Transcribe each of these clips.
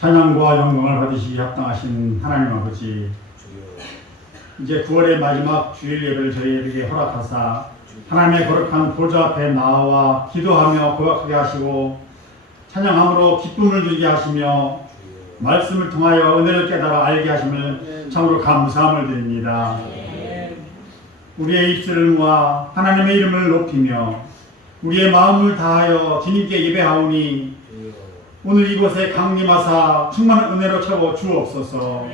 찬양과 영광을 받으시기 합당하신 하나님 아버지, 이제 9월의 마지막 주일 예배를 저희에게 허락하사 하나님의 거룩한 보좌 앞에 나와 기도하며 고백하게 하시고 찬양함으로 기쁨을 주게 하시며 말씀을 통하여 은혜를 깨달아 알게 하심을 참으로 감사함을 드립니다. 우리의 입술을 모아 하나님의 이름을 높이며 우리의 마음을 다하여 주님께 예배하오니 오늘 이곳에 강림하사 충만한 은혜로 채워 주옵소서.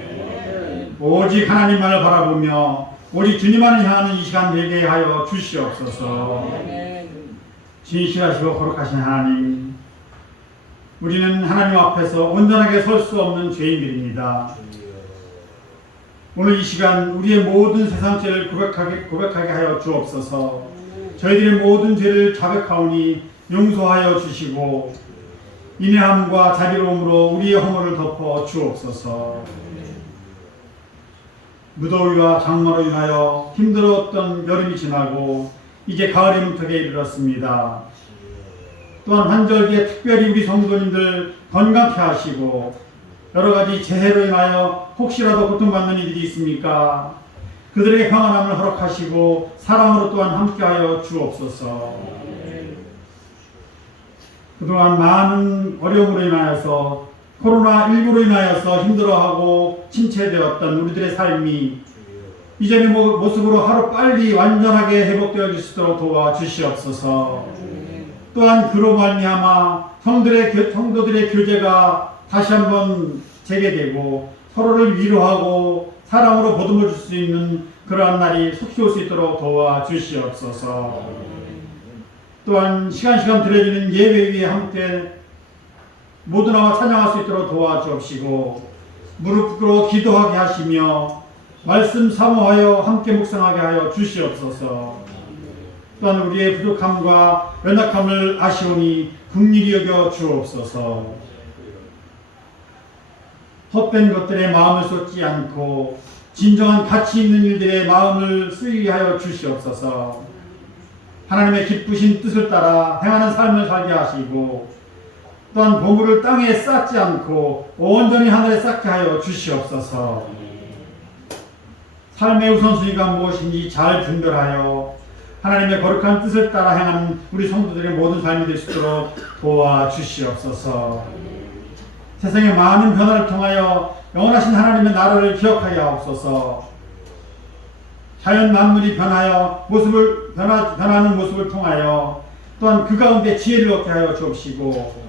오직 하나님만을 바라보며 오직 주님만을 향하는 이 시간 되게 하여 주시옵소서. 진실하시고 거룩하신 하나님, 우리는 하나님 앞에서 온전하게 설 수 없는 죄인들입니다. 오늘 이 시간 우리의 모든 세상 죄를 고백하게 하여 주옵소서. 저희들의 모든 죄를 자백하오니 용서하여 주시고 인내함과 자비로움으로 우리의 허물을 덮어 주옵소서. 무더위와 장마로 인하여 힘들었던 여름이 지나고 이제 가을의 문턱에 이르렀습니다. 또한 환절기에 특별히 우리 성도님들 건강케 하시고 여러가지 재해로 인하여 혹시라도 고통받는 이들이 있습니까? 그들에게 평안함을 허락하시고 사랑으로 또한 함께하여 주옵소서. 그동안 많은 어려움으로 인하여서 코로나19로 인하여서 힘들어하고 침체되었던 우리들의 삶이 이전의 모습으로 하루 빨리 완전하게 회복되어 주시도록 도와주시옵소서. 또한 그로 말미암아 성도들의 교제가 다시 한번 재개되고 서로를 위로하고 사랑으로 보듬어 줄 수 있는 그러한 날이 속히 올 수 있도록 도와주시옵소서. 또한 시간 드려지는 예배 위에 함께 모두 나와 찬양할 수 있도록 도와주옵시고 무릎 꿇어 기도하게 하시며 말씀 사모하여 함께 묵상하게 하여 주시옵소서. 또한 우리의 부족함과 연약함을 아시오니 긍휼히 여겨 주옵소서. 헛된 것들에 마음을 쏟지 않고 진정한 가치 있는 일들에 마음을 쓰이게 하여 주시옵소서. 하나님의 기쁘신 뜻을 따라 행하는 삶을 살게 하시고 또한 보물을 땅에 쌓지 않고 온전히 하늘에 쌓게 하여 주시옵소서. 삶의 우선순위가 무엇인지 잘 분별하여 하나님의 거룩한 뜻을 따라 행하는 우리 성도들의 모든 삶이 될 수 있도록 도와주시옵소서. 세상의 많은 변화를 통하여 영원하신 하나님의 나라를 기억하게 하옵소서. 자연 만물이 변하여 변하는 모습을 통하여 또한 그 가운데 지혜를 얻게 하여 주옵시고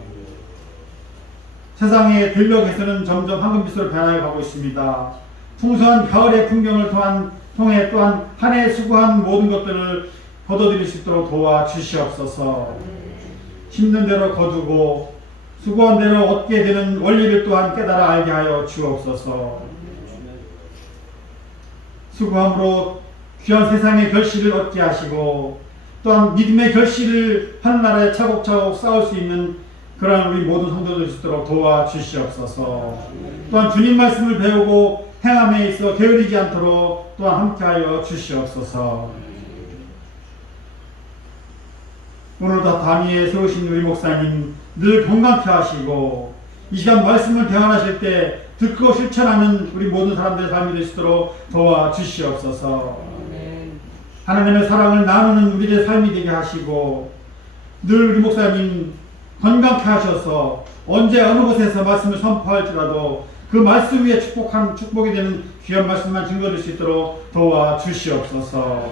세상의 들녘에서는 점점 황금빛으로 변하여 가고 있습니다. 풍성한 가을의 풍경을 통해 또한 한 해 수고한 모든 것들을 거둬들일 수 있도록 도와주시옵소서. 힘든 대로 거두고 수고한 대로 얻게 되는 원리를 또한 깨달아 알게 하여 주옵소서. 수고함으로 귀한 세상의 결실을 얻게 하시고 또한 믿음의 결실을 하늘나라에 차곡차곡 쌓을 수 있는 그러한 우리 모든 성도들 있도록 도와주시옵소서. 또한 주님 말씀을 배우고 행함에 있어 게으르지 않도록 또한 함께하여 주시옵소서. 오늘도 단위에 세우신 우리 목사님 늘 건강케 하시고 이 시간 말씀을 대환하실 때 듣고 실천하는 우리 모든 사람들의 삶이 될 수 있도록 도와주시옵소서. 하나님의 사랑을 나누는 우리의 삶이 되게 하시고 늘 우리 목사님 건강케 하셔서 언제 어느 곳에서 말씀을 선포할지라도 그 말씀 위에 축복이 되는 귀한 말씀만 증거될 수 있도록 도와주시옵소서.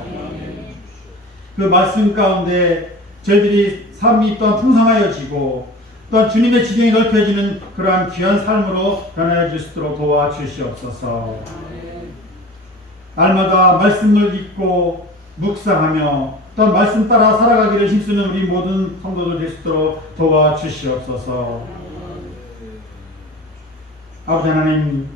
그 말씀 가운데 저희들이 삶이 또한 풍성하여지고 또한 주님의 지경이 넓혀지는 그러한 귀한 삶으로 변화해 수 있도록 도와주시옵소서. 날마다 말씀을 읽고 묵상하며 또한 말씀 따라 살아가기를 힘쓰는 우리 모든 성도들 될 수 있도록 도와주시옵소서. 아버지 하나님,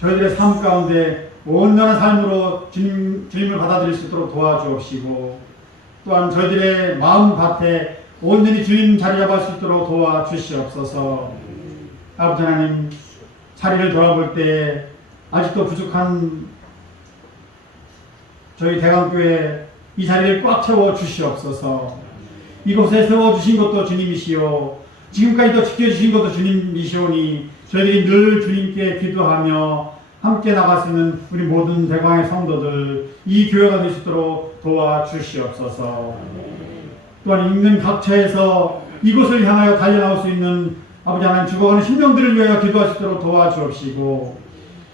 저희들의 삶 가운데 온전한 삶으로 주님을 받아들일 수 있도록 도와주옵시고 또한 저희들의 마음밭에 온전히 주님 자리 잡을 수 있도록 도와주시옵소서. 아버지 하나님, 자리를 돌아볼 때 아직도 부족한 저희 대강교회 이 자리를 꽉 채워 주시옵소서. 이곳에 세워주신 것도 주님이시요 지금까지도 지켜주신 것도 주님이시오니 저희들이 늘 주님께 기도하며 함께 나갈 수 있는 우리 모든 대광의 성도들 이 교회가 될 수 있도록 도와주시옵소서. 또한 있는 각처에서 이곳을 향하여 달려나올 수 있는 아버지 하나님 죽어가는 심령들을 위하여 기도할 수 있도록 도와주옵시고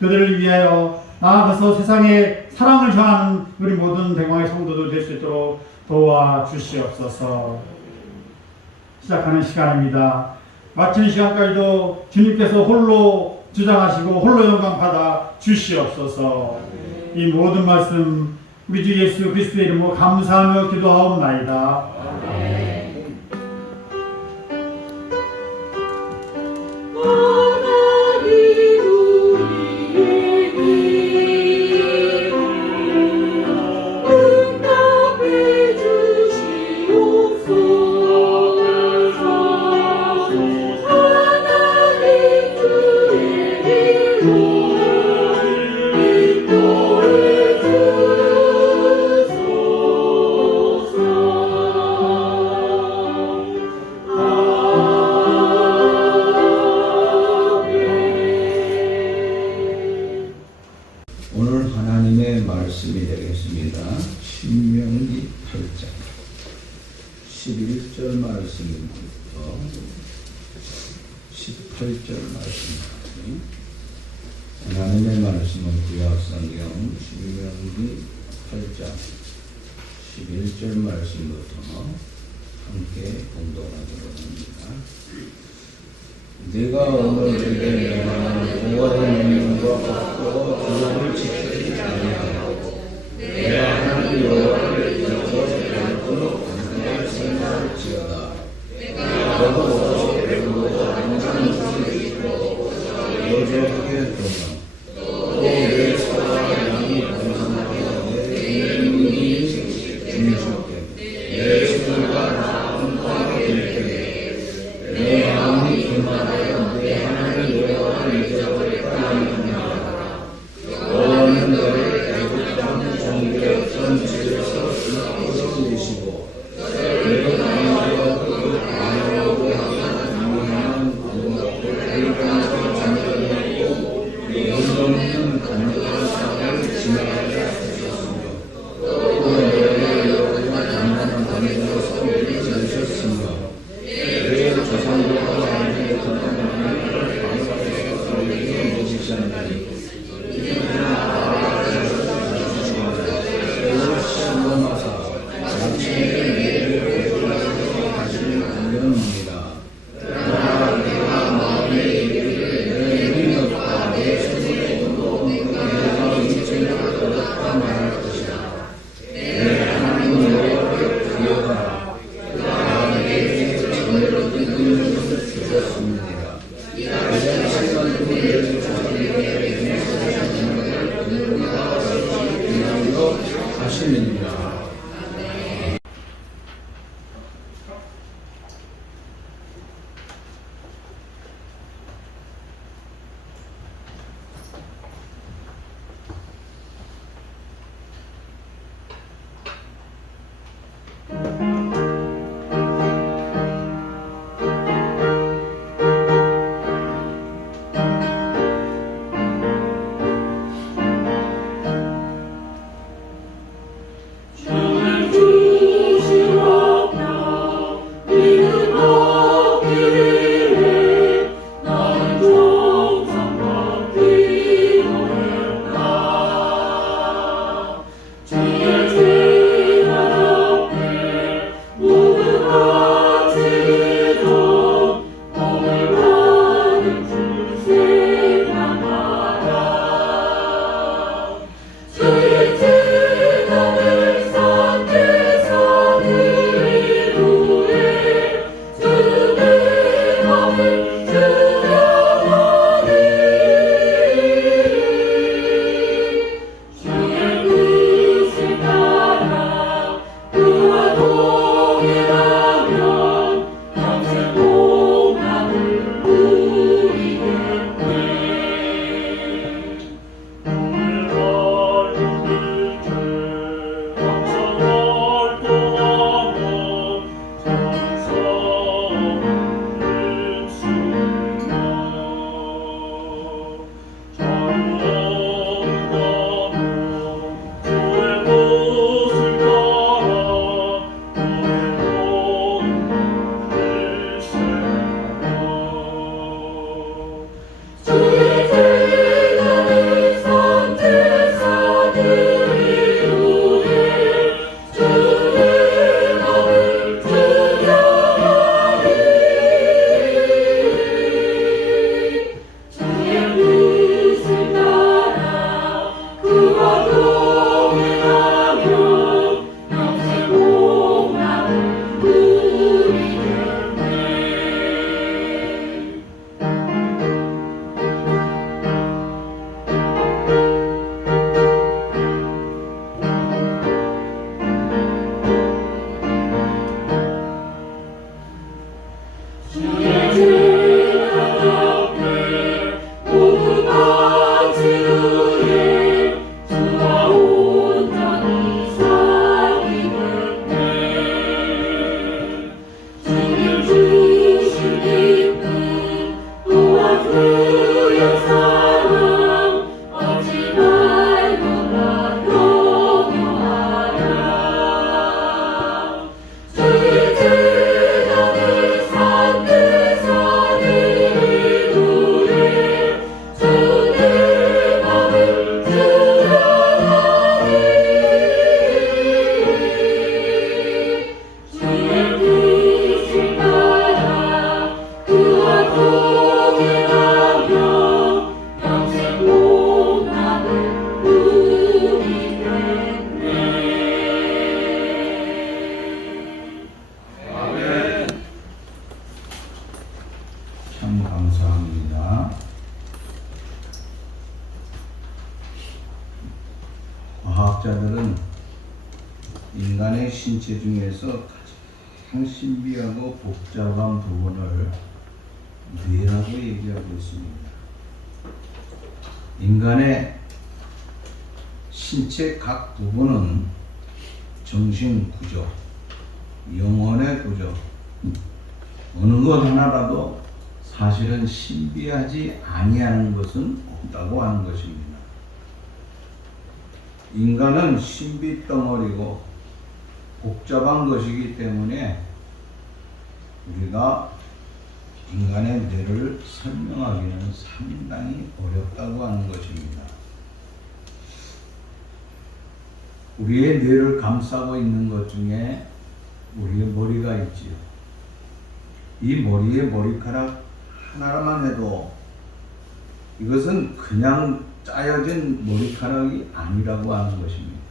그들을 위하여 나아가서 세상에 사랑을 전하는 우리 모든 대광의 성도들 될 수 있도록 도와주시옵소서. 시작하는 시간입니다. 마치는 시간까지도 주님께서 홀로 주장하시고 홀로 영광 받아 주시옵소서. 이 모든 말씀 우리 주 예수 그리스도의 이름으로 감사하며 기도하옵나이다. 오늘 하나님의 말씀이 되겠습니다. 신명기 8장 11절 말씀부터 18절 말씀까지 하나님의 말씀은 구약성경 신명기 8장 11절 말씀부터 함께 공독하도록 합니다. 내가 오늘에게 명하는 공화된 명과 법도 그것을 지키지 아니하고 내가 하나님 여호와를 잊고 배고프고 간단히 생각할지어다. 내가 너도 배고프고 간단히 생각하고 여조하게 되면 또내 소와 양이 번성하고 내 인민이 중식되고 내 소가 나음하게 될 때에 내 마음이 기만하여 내 하나님 여호와를 잊어버릴까 하느니라. 여호와는 너를 애굽 정결했던 집에서 끌어내시고 너를 강하여 그 강하고 강한 방법을 일관하게 잠겨놓고 영없는 간절한 삶을 지나가게 하셨으며 또 너를 여호와 단단한 간절한 삶을 지으셨으며 내 조상들과 하나님의 거듭나는 방법에서 너희에게 모시셨나니 신검하사 자신의 미래를 보여주셔서 다시 공경합니다. 그러나 내가 마음에 이르기를 내 능력과 내 손의 힘으로 내가 인생을 얻었다 말할 것이다. 내 하나님 여호와를 기억하라. 그가 내게 전으로 능력을 주셨습니다. 이제 시간도 내 조상들에게 인생을 얻는 것을 기념으로 하시느니라. 인간의 신체 중에서 가장 신비하고 복잡한 부분을 뇌라고 얘기하고 있습니다. 인간의 신체 각 부분은 정신 구조, 영혼의 구조, 어느 것 하나라도 사실은 신비하지 아니하는 것은 없다고 하는 것입니다. 인간은 신비 덩어리고 복잡한 것이기 때문에 우리가 인간의 뇌를 설명하기는 상당히 어렵다고 하는 것입니다. 우리의 뇌를 감싸고 있는 것 중에 우리의 머리가 있지요. 이 머리의 머리카락 하나만 해도 이것은 그냥 짜여진 머리카락이 아니라고 하는 것입니다.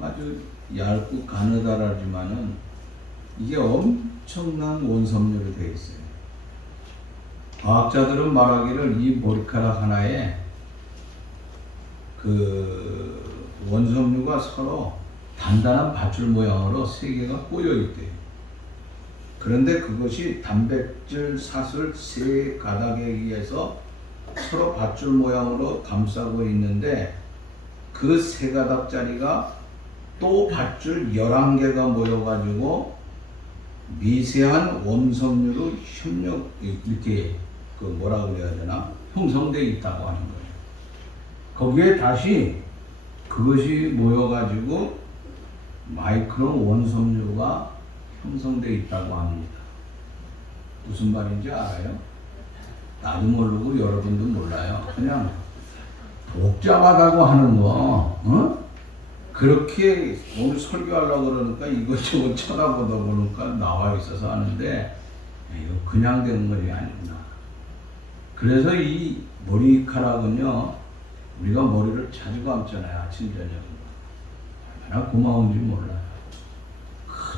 아주 얇고 가느다랗지만은 이게 엄청난 원섬유로 되어 있어요. 과학자들은 말하기를 이 머리카락 하나에 그 원섬유가 서로 단단한 밧줄 모양으로 세 개가 꼬여 있대요. 그런데 그것이 단백질 사슬 세 가닥에 의해서 서로 밧줄 모양으로 감싸고 있는데 그 세 가닥짜리가 또 밧줄 11개가 모여가지고 미세한 원섬유로 협력 이렇게 그 뭐라 그래야 되나 형성되어 있다고 하는 거예요. 거기에 다시 그것이 모여가지고 마이크로 원섬유가 형성되어 있다고 합니다. 무슨 말인지 알아요? 나도 모르고 여러분도 몰라요. 그냥 복잡하다고 하는 거, 그렇게 오늘 설교하려고 그러니까 이것저것 쳐다보다 보니까 나와 있어서 하는데 이거 그냥 된 것이 아니구나. 그래서 이 머리카락은요, 우리가 머리를 자주 감잖아요. 아침 저녁. 얼마나 고마운지 몰라요.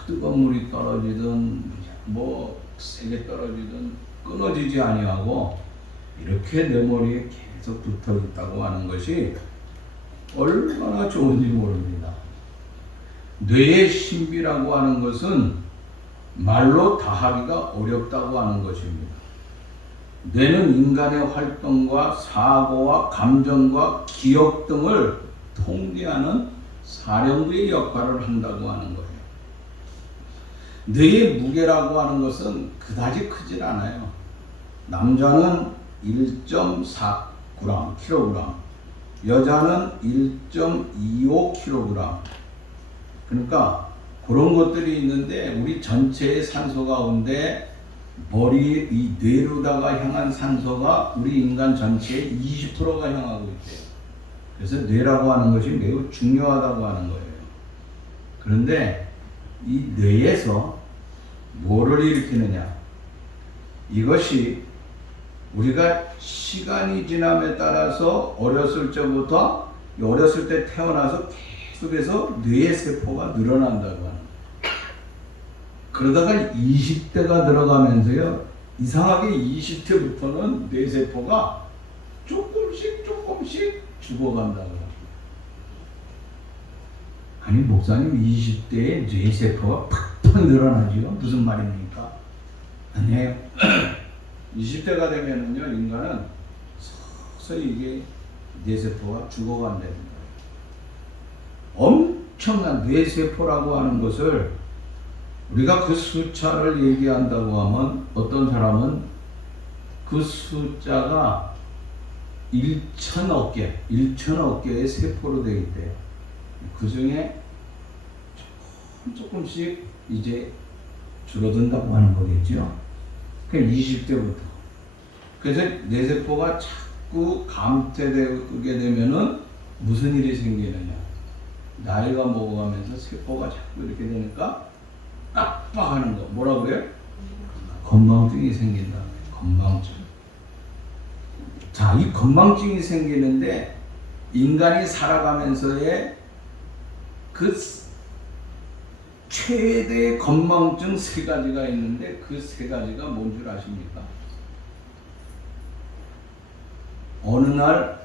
뜨거운 물이 떨어지든 뭐 세게 떨어지든 끊어지지 아니하고 이렇게 내 머리에 계속 붙어 있다고 하는 것이 얼마나 좋은지 모릅니다. 뇌의 신비라고 하는 것은 말로 다하기가 어렵다고 하는 것입니다. 뇌는 인간의 활동과 사고와 감정과 기억 등을 통제하는 사령부의 역할을 한다고 하는 거예요. 뇌의 무게라고 하는 것은 그다지 크질 않아요. 남자는 1.4g, kg, 여자는 1.25kg. 그러니까 그런 것들이 있는데 우리 전체의 산소 가운데 머리 이 뇌로다가 향한 산소가 우리 인간 전체의 20%가 향하고 있대요. 그래서 뇌라고 하는 것이 매우 중요하다고 하는 거예요. 그런데 이 뇌에서 뭐를 일으키느냐? 이것이 우리가 시간이 지남에 따라서 어렸을 때 태어나서 계속해서 뇌의 세포가 늘어난다고 하는 거예요. 그러다가 20대가 들어가면서요, 이상하게 20대부터는 뇌세포가 조금씩 죽어간다고 합니다. 아니 목사님 20대에 뇌세포가 팍팍 늘어나지요? 무슨 말입니까? 아니에요. 20대가 되면은요, 인간은 서서히 이게 뇌세포가 죽어간다는 거예요. 엄청난 뇌세포라고 하는 것을 우리가 그 숫자를 얘기한다고 하면 어떤 사람은 그 숫자가 1천억 개의 세포로 되어 있대요. 그 중에 조금씩 이제 줄어든다고 하는 거겠죠. 그러니까 20대부터. 그래서 뇌세포가 자꾸 감퇴되게 되면은 무슨 일이 생기느냐. 나이가 먹어가면서 세포가 자꾸 이렇게 되니까 빡빡하는 거. 뭐라 그래요? 건망증이 생긴다. 건망증. 자, 이 건망증이 생기는데 인간이 살아가면서의 그 최대의 건망증 세 가지가 있는데 그 세 가지가 뭔 줄 아십니까? 어느 날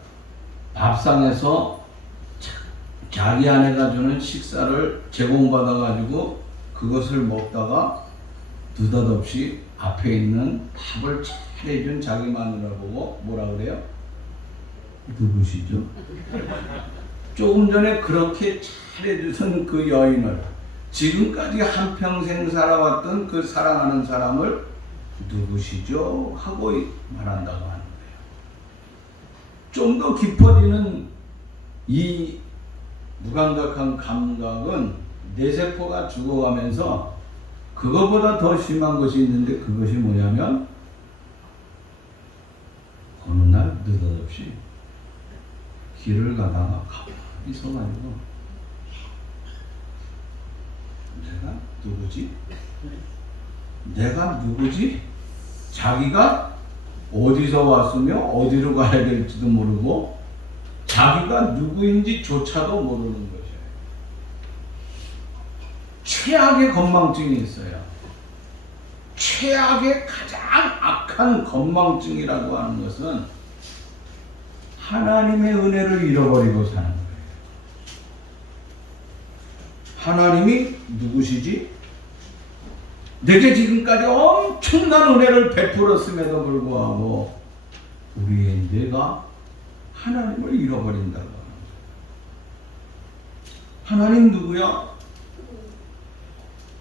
밥상에서 자기 아내가 주는 식사를 제공받아가지고 그것을 먹다가 느닷없이 앞에 있는 밥을 차려준 자기 마누라 보고 뭐라 그래요? 누구시죠? 조금 전에 그렇게 차려주던 그 여인을, 지금까지 한평생 살아왔던 그 사랑하는 사람을 누구시죠? 하고 말한다고 하는 거예요. 좀 더 깊어지는 이 무감각한 감각은 뇌세포가 죽어가면서 그거보다 더 심한 것이 있는데, 그것이 뭐냐면 어느 날 느닷없이 길을 가다가 가만히 서가지고 내가 누구지? 내가 누구지? 자기가 어디서 왔으며 어디로 가야 될지도 모르고 자기가 누구인지조차도 모르는 것이에요. 최악의 건망증이 있어요. 최악의 가장 악한 건망증이라고 하는 것은 하나님의 은혜를 잃어버리고 사는 거예요. 하나님이 누구시지? 내게 지금까지 엄청난 은혜를 베풀었음에도 불구하고 우리의 뇌가 하나님을 잃어버린다고 하는 거예요. 하나님 누구야?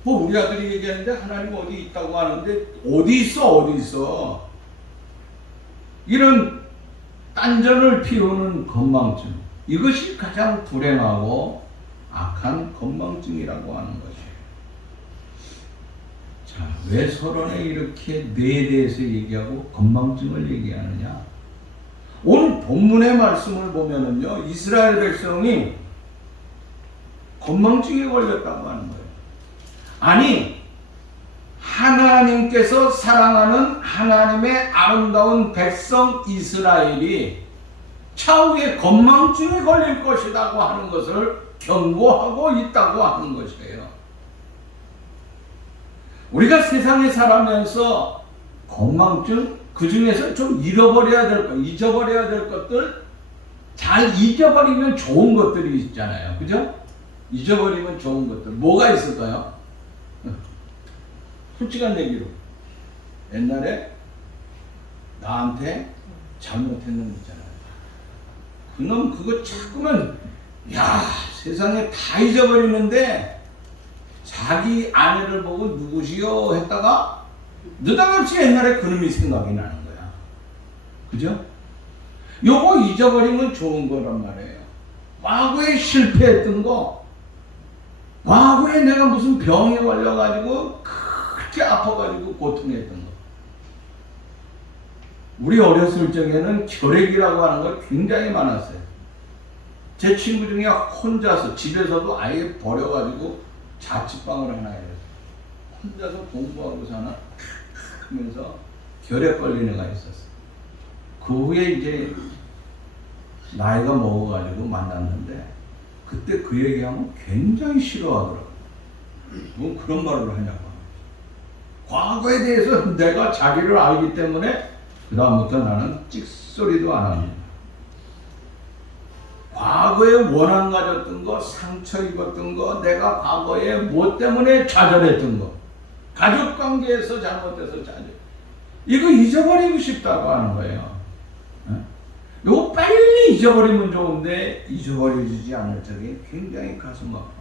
뭐 우리 아들이 얘기하는데 하나님 어디 있다고 하는데 어디 있어? 이런 딴전을 피우는 건망증, 이것이 가장 불행하고 악한 건망증이라고 하는 것이에요. 자, 왜 서론에 이렇게 뇌에 대해서 얘기하고 건망증을 얘기하느냐? 오늘 본문의 말씀을 보면은요, 이스라엘 백성이 건망증에 걸렸다고 하는 거예요. 아니, 하나님께서 사랑하는 하나님의 아름다운 백성 이스라엘이 차후에 건망증에 걸릴 것이라고 하는 것을 경고하고 있다고 하는 것이에요. 우리가 세상에 살아면서 건망증, 그 중에서 좀 잊어버려야 될 것들, 잘 잊어버리면 좋은 것들이 있잖아요. 그죠? 잊어버리면 좋은 것들. 뭐가 있을까요? 솔직한 얘기로. 옛날에 나한테 잘못했는 거 있잖아요. 그놈 그거 자꾸만, 세상에 다 잊어버리는데 자기 아내를 보고 누구시오 했다가 느닷없이 옛날에 그놈이 생각이 나는 거야. 그죠? 요거 잊어버리면 좋은 거란 말이에요. 과거에 실패했던 거, 과거에 내가 무슨 병에 걸려가지고 그렇게 아파가지고 고통했던 거. 우리 어렸을 적에는 결핵이라고 하는 거 굉장히 많았어요. 제 친구 중에 혼자서 집에서도 아예 버려가지고 자취방을 하나 해요. 혼자서 공부하고 사나 하면서 결핵 걸린 애가 있었어. 그 후에 이제 나이가 먹어가지고 만났는데 그때 그 얘기하면 굉장히 싫어하더라고. 뭐 그런 말을 하냐고. 과거에 대해서 내가 자기를 알기 때문에 그 다음부터 나는 찍소리도 안 합니다. 과거에 원한 가졌던 거, 상처 입었던 거, 내가 과거에 뭐 때문에 좌절했던 거, 가족관계에서 잘못해서 좌절, 이거 잊어버리고 싶다고 하는 거예요. 이거 빨리 잊어버리면 좋은데 잊어버려지지 않을 적에 굉장히 가슴 아파하죠.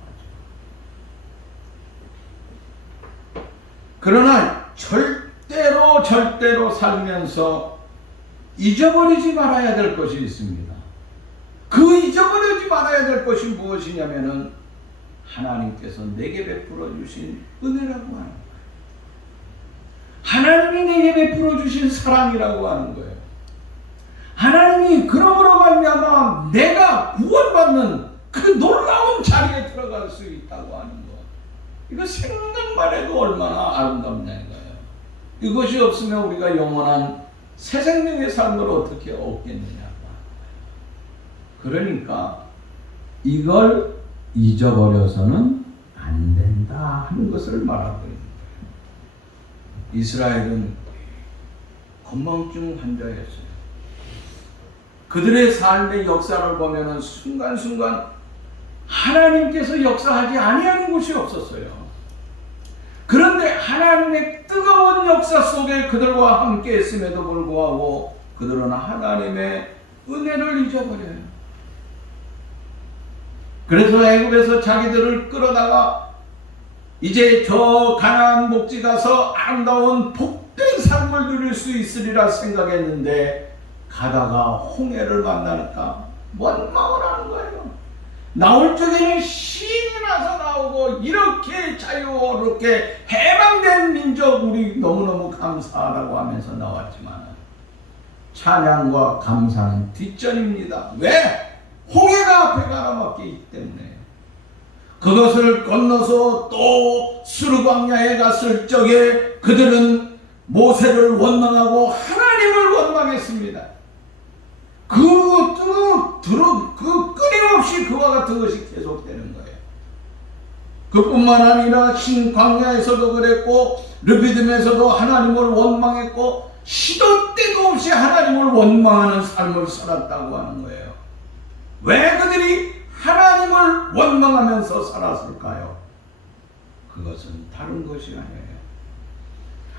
그러나 절대로 살면서 잊어버리지 말아야 될 것이 있습니다. 그 잊어버리지 말아야 될 것이 무엇이냐면은 하나님께서 내게 베풀어 주신 은혜라고 하는 거예요. 하나님이 내게 베풀어 주신 사랑이라고 하는 거예요. 하나님이 그러므로 말미암아 내가 구원받는 그 놀라운 자리에 들어갈 수 있다고 하는 거. 이거 생각만 해도 얼마나 아름답냐는 거예요. 이것이 없으면 우리가 영원한 새 생명의 삶을 어떻게 얻겠느냐. 그러니까 이걸 잊어버려서는 안 된다 하는 것을 말하고 있는 거예요. 이스라엘은 건망증 환자였어요. 그들의 삶의 역사를 보면은 순간순간 하나님께서 역사하지 아니하는 곳이 없었어요. 그런데 하나님의 뜨거운 역사 속에 그들과 함께 했음에도 불구하고 그들은 하나님의 은혜를 잊어버려요. 그래서 애굽에서 자기들을 끌어다가 이제 저 가나안 목지 가서 아름다운 복된 삶을 누릴 수 있으리라 생각했는데 가다가 홍해를 만나니까 원망을 하는 거예요. 나올 적에는 신이 나서 나오고 이렇게 자유롭게 해방된 민족 우리 너무너무 감사하다고 하면서 나왔지만 찬양과 감사는 뒷전입니다. 왜? 홍해가 앞에 가로막혀 있기 때문에. 그것을 건너서 또 수르광야에 갔을 적에 그들은 모세를 원망하고 하나님을 원망했습니다. 끊임없이 그와 같은 것이 계속되는 거예요. 그뿐만 아니라 신광야에서도 그랬고 르비딤에서도 하나님을 원망했고 시도 때도 없이 하나님을 원망하는 삶을 살았다고 하는 거예요. 왜 그들이 하나님을 원망하면서 살았을까요? 그것은 다른 것이 아니에요.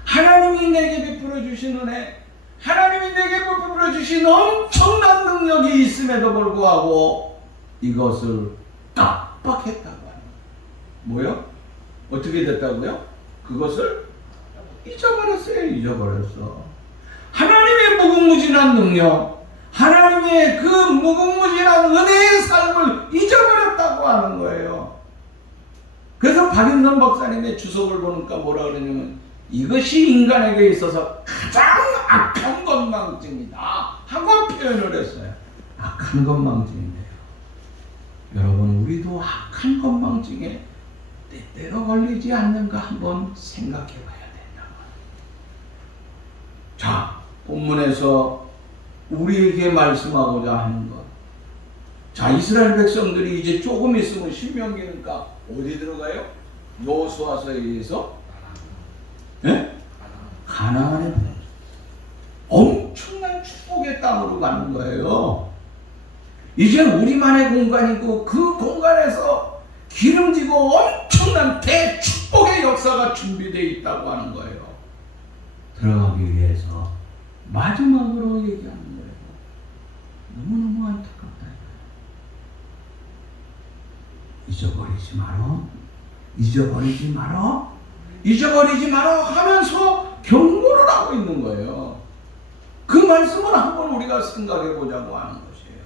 하나님이 내게 베풀어 주신 은혜, 하나님이 내게 베풀어 주신 엄청난 능력이 있음에도 불구하고 이것을 깜빡했다고 하는 거예요. 뭐요? 어떻게 됐다고요? 그것을 잊어버렸어요. 잊어버렸어. 하나님의 무궁무진한 능력, 하나님의 그 무궁무진한 은혜의 삶을 잊어버렸다고 하는 거예요. 그래서 박윤선 박사님의 주석을 보니까 뭐라 그러냐면 이것이 인간에게 있어서 가장 악한 건망증이다 하고 표현을 했어요. 악한 건망증인데요. 여러분 우리도 악한 건망증에 때때로 걸리지 않는가 한번 생각해 봐야 된다고. 자, 본문에서 우리에게 말씀하고자 하는 것. 자, 이스라엘 백성들이 이제 조금 있으면 신명기니까 어디 들어가요? 여호수아서에 의해서 가나안에 엄청난 축복의 땅으로 가는 거예요. 이제 우리만의 공간이고 그 공간에서 기름지고 엄청난 대축복의 역사가 준비되어 있다고 하는 거예요. 들어가기 위해서 마지막으로 얘기하는 거예요. 너무너무 안타깝다. 잊어버리지 마라. 잊어버리지 마라. 잊어버리지 마라 하면서 경고를 하고 있는 거예요. 그 말씀을 한번 우리가 생각해 보자고 하는 것이에요.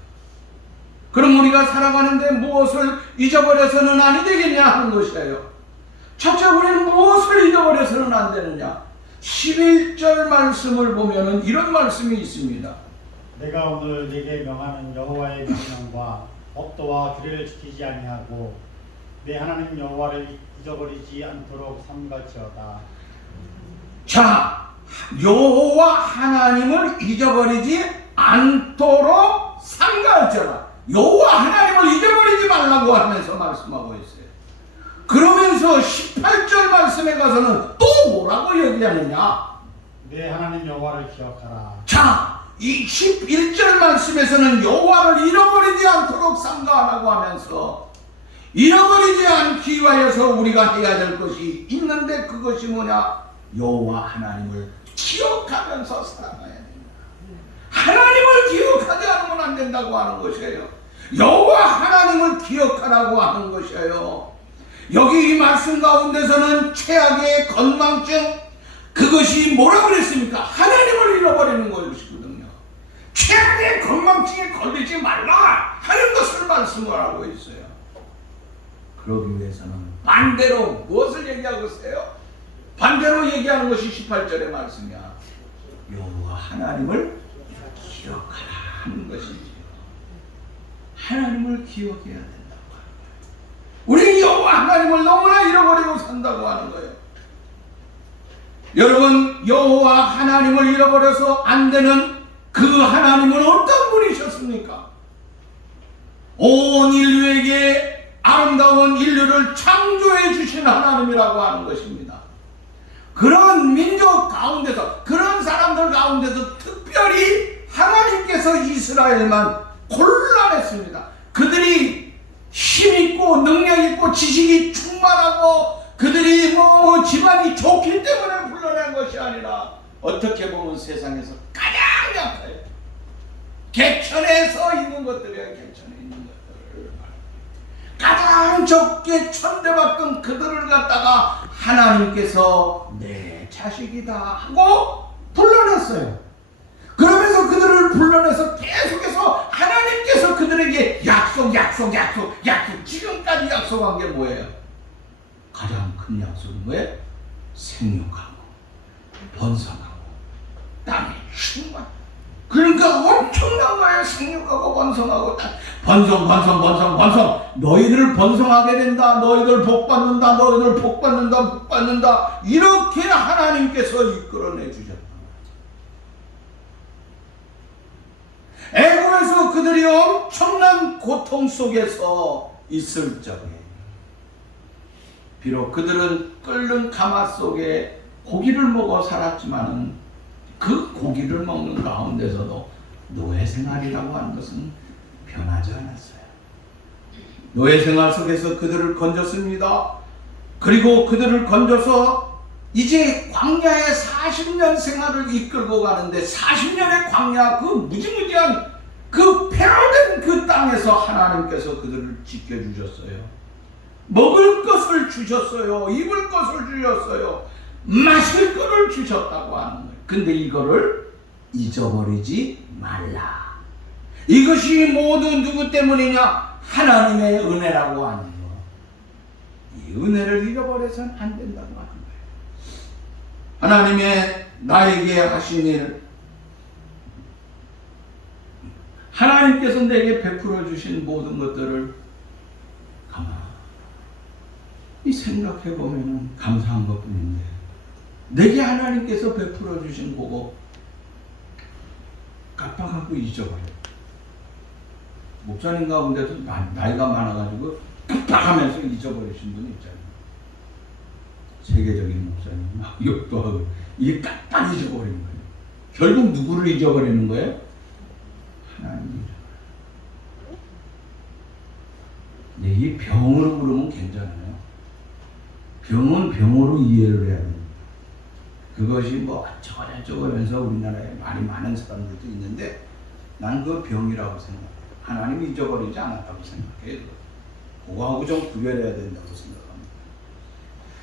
그럼 우리가 살아가는데 무엇을 잊어버려서는 아니 되겠냐 하는 것이에요. 첫째, 우리는 무엇을 잊어버려서는 안 되느냐. 11절 말씀을 보면은 이런 말씀이 있습니다. 내가 오늘 네게 명하는 여호와의 명령과 법도와 규례를 지키지 아니하고 내 하나님 여호와를 잊어버리지 않도록 삼갈지어다. 자, 여호와 하나님을 잊어버리지 않도록 삼갈지어다. 여호와 하나님을 잊어버리지 말라고 하면서 말씀하고 있어요. 그러면서 18절 말씀에 가서는 또 뭐라고 얘기하느냐? 내 하나님 여호와를 기억하라. 자, 이 11절 말씀에서는 여호와를 잃어버리지 않도록 삼가하라고 하면서 잃어버리지 않기 위하여서 우리가 해야 될 것이 있는데 그것이 뭐냐? 여호와 하나님을 기억하면서 살아가야 된다. 하나님을 기억하지 않으면 안 된다고 하는 것이에요. 여호와 하나님을 기억하라고 하는 것이에요. 여기 이 말씀 가운데서는 최악의 건망증, 그것이 뭐라고 그랬습니까? 하나님을 잃어버리는 것이거든요. 최악의 건망증에 걸리지 말라 하는 것을 말씀을 하고 있어요. 그러기 위해서는 반대로 무엇을 얘기하고 있어요? 반대로 얘기하는 것이 18절의 말씀이야. 여호와 하나님을 기억하라 하는 것이지요. 하나님을 기억해야 된다고 하는 거예요. 우리 여호와 하나님을 너무나 잃어버리고 산다고 하는 거예요. 여러분, 여호와 하나님을 잃어버려서 안 되는 그 하나님은 어떤 분이셨습니까? 온 인류에게 아름다운 인류를 창조해 주신 하나님이라고 하는 것입니다. 그런 민족 가운데서, 그런 사람들 가운데서 특별히 하나님께서 이스라엘만 골라냈습니다. 그들이 힘있고 능력있고 지식이 충만하고 그들이 뭐 집안이 좋기 때문에 불러낸 것이 아니라 어떻게 보면 세상에서 가장 약해요. 개천에 서 있는 것들이야. 개천에 있는 것들을 가장 적게 천대받던 그들을 갖다가 하나님께서 내 자식이다 하고 불러냈어요. 그러면서 그들을 불러내서 계속해서 하나님께서 그들에게 약속 지금까지 약속한 게 뭐예요? 가장 큰 약속은 뭐예요? 생육하고 번성하고 땅에 충만. 그러니까 엄청난 거예요. 생육하고 번성하고 번성. 너희들 번성하게 된다. 너희들 복받는다. 복받는다. 이렇게 하나님께서 이끌어내 주셨다. 애굽에서 그들이 엄청난 고통 속에서 있을 적에 비록 그들은 끓는 가마 속에 고기를 먹어 살았지만은 그 고기를 먹는 가운데서도 노예 생활이라고 하는 것은 변하지 않았어요. 노예 생활 속에서 그들을 건졌습니다. 그리고 그들을 건져서 이제 광야의 40년 생활을 이끌고 가는데 40년의 광야 그 무지무지한 그 폐허된 그 땅에서 하나님께서 그들을 지켜주셨어요. 먹을 것을 주셨어요. 입을 것을 주셨어요. 마실 것을 주셨다고 하는 거예요. 근데 이거를 잊어버리지 말라. 이것이 모두 누구 때문이냐? 하나님의 은혜라고 하는 거. 이 은혜를 잃어버려서는 안 된다고 하는 거예요. 하나님의 나에게 하신 일, 하나님께서 내게 베풀어 주신 모든 것들을 가만히 생각해 보면 감사한 것뿐인데 내게 하나님께서 베풀어 주신 거고 깜빡하고 잊어버려요. 목사님 가운데도 나이가 많아가지고 깜빡하면서 잊어버리신 분이 있잖아요. 세계적인 목사님 욕도 하고 이게 깜빡 잊어버리는 거예요. 결국 누구를 잊어버리는 거예요? 하나님 잊어버려요. 이 병으로 그러면 괜찮아요. 병은 병으로 이해를 해야 됩니다. 그것이 뭐 어쩌고저쩌고면서 우리나라에 말이 많은 사람들도 있는데 난 그 병이라고 생각해요. 하나님이 잊어버리지 않았다고 생각해요. 그거하고 좀 구별해야 된다고 생각합니다.